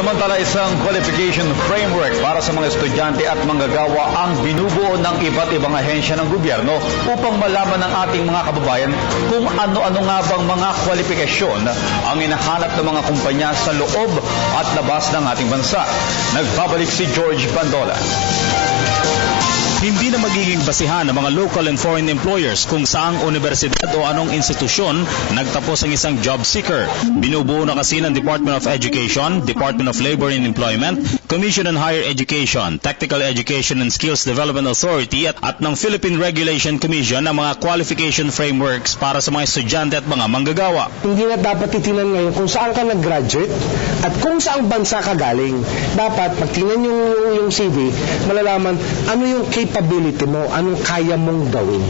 Samantala, isang qualification framework para sa mga estudyante at manggagawa ang binubuo ng iba't ibang ahensya ng gobyerno upang malaman ng ating mga kababayan kung ano-ano nga bang mga kwalifikasyon ang hinahanap ng mga kumpanya sa loob at labas ng ating bansa. Nagbabalik si George Bandola. Hindi na magiging basihan ng mga local and foreign employers kung saang universidad o anong institusyon nagtapos ang isang job seeker. Binubuo na kasi ng Department of Education, Department of Labor and Employment, Commission on Higher Education, Technical Education and Skills Development Authority at ng Philippine Regulation Commission ang mga qualification frameworks para sa mga estudyante at mga manggagawa. Hindi na dapat titingnan ngayon kung saan ka nag-graduate at kung saang bansa ka galing. Dapat pag tingnan yung CV, malalaman ano yung capability mo, anong kaya mong gawin.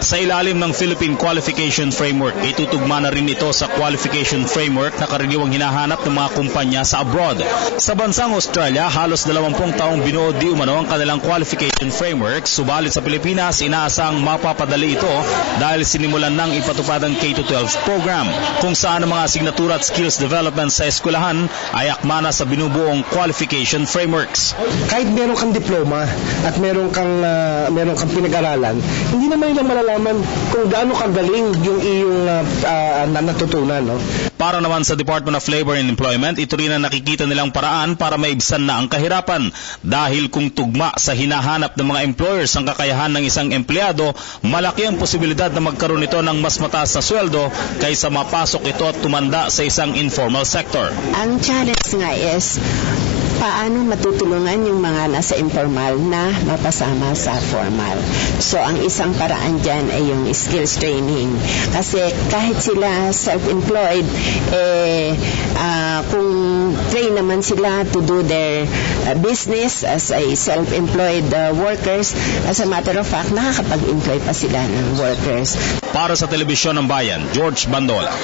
Sa ilalim ng Philippine Qualification Framework, itutugma na rin ito sa qualification framework na karaniwang hinahanap ng mga kumpanya sa abroad. Sa bansang Australia, halos 20 taong binuo di umano ang kanilang qualification framework, subalit sa Pilipinas, inaasang mapapadali ito dahil sinimulan ng ipatupad ang K-12 program, kung saan ang mga asignatura at skills development sa eskwelahan ay akma na sa binubuong qualification frameworks. Kahit meron kang diploma at meron kang pinag-aralan, hindi naman nila malalaman kung gaano kagaling yung iyong natutunan. No? Para naman sa Department of Labor and Employment, ito rin ang nakikita nilang paraan para maibsan na ang kahirapan. Dahil kung tugma sa hinahanap ng mga employers ang kakayahan ng isang empleyado, malaki ang posibilidad na magkaroon ito ng mas mataas na sweldo kaysa mapasok ito at tumanda sa isang informal sector. Ang challenge nga is paano matutulungan yung mga nasa informal na mapasama sa formal. So, ang isang paraan dyan ay yung skills training. Kasi kahit sila self-employed, kung train naman sila to do their business as a self-employed workers, as a matter of fact, nakakapag-employ pa sila ng workers. Para sa Telebisyon ng Bayan, George Bandola.